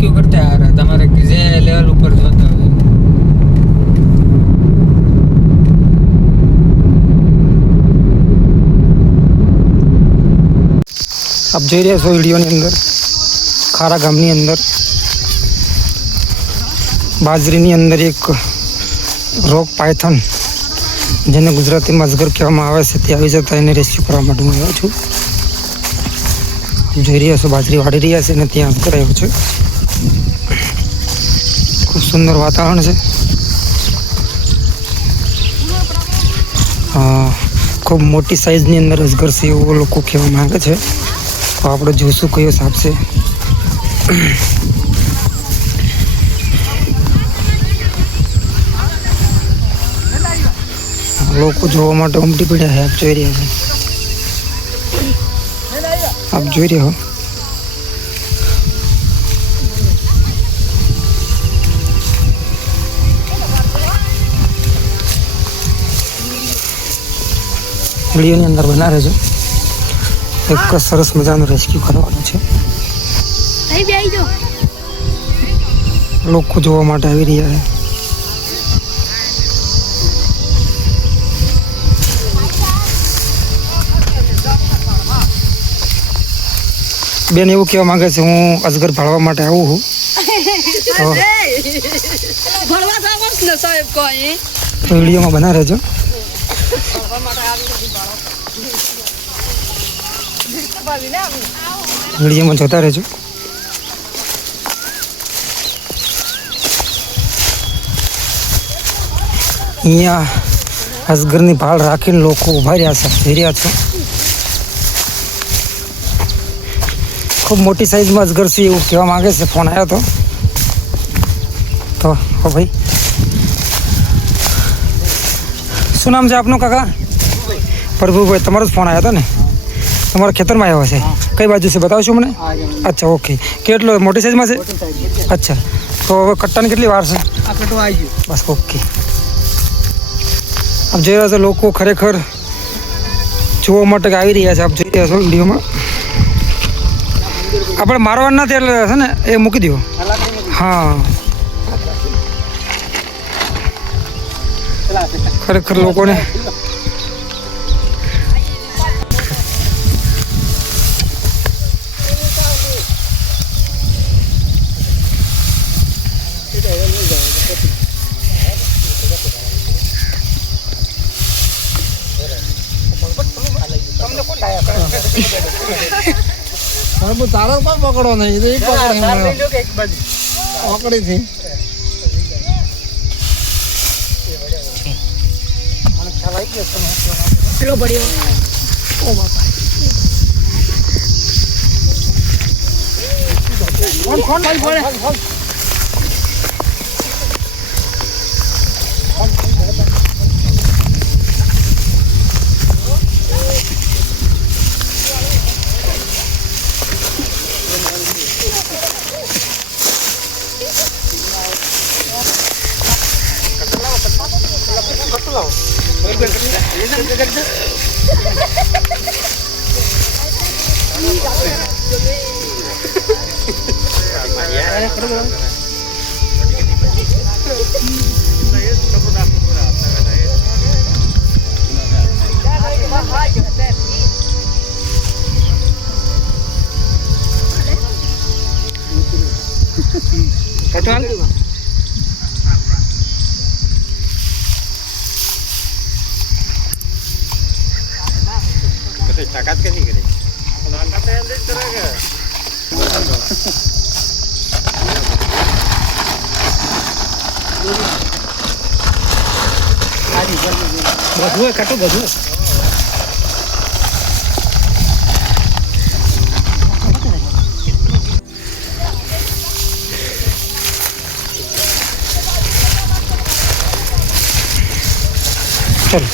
क्यों करते आ रहा તમારે જે લેવલ ઉપર જોતા હોય આપ જોઈ રહ્યા છો વિડીયોની અંદર ખારા ગામની અંદર બાજરીની અંદર એક રોક પાયથન જેને ગુજરાતીમાં અજગર કહેવામાં આવે છે તે આવી જતા એને રેસ્ક્યુ કરવા માટે હું આવ્યો છું. જોઈ રહ્યા છો બાજરી વાળી રહ્યા છે અને ત્યાં અજગર આવ્યો છે. ખૂબ સુંદર વાતાવરણ છે. ખૂબ મોટી સાઈઝની અંદર અજગર છે એવું લોકો કહેવા માંગે છે. તો આપણે જોશું કયો સાપ છે. લોકો જોવા માટે ઉમટી પડ્યા છે. આપ જોઈ રહ્યા હો. વિડીયોની અંદર બના રહેજો. એક સરસ મજાનું રેસ્ક્યુ કરવાનું છે. લોકો જોવા માટે આવી રહ્યા છે. બેન એવું કહેવા માંગે છે હું અજગર ભાળવા માટે આવું છું. તો વિડીયોમાં બના રહેજો. વિડીયોમાં જોતા રહેજો. અહીંયા અજગરની ભાળ રાખીને લોકો ઉભા રહ્યા છે. જોઈ રહ્યા છો ખૂબ મોટી સાઈઝમાં અજગર છે એવું કહેવા માંગે છે. ફોન આવ્યો તો હો ભાઈ શું નામ છે આપનું કાકા? પ્રભુભાઈ. તમારો જ ફોન આવ્યો હતો ને? તમારા ખેતરમાં આવ્યો છે? કઈ બાજુ છે બતાવશો મને? અચ્છા ઓકે. કેટલો મોટી સાઈઝમાં છે? અચ્છા તો હવે કટ્ટાની કેટલી વાર છે? બસ ઓકે. આપ જોઈ રહ્યા છો લોકો ખરેખર જોવા માટે આવી રહ્યા છે. આપ જોઈ રહ્યા છો વિડીયોમાં. આપણે મારવા નથી એટલે છે ને એ મૂકી દો. હા ખરેખર લોકોને તારો પણ પકડો નહીં પકડી થી ताकत कैसी करे બધું કાટું બધું ચલો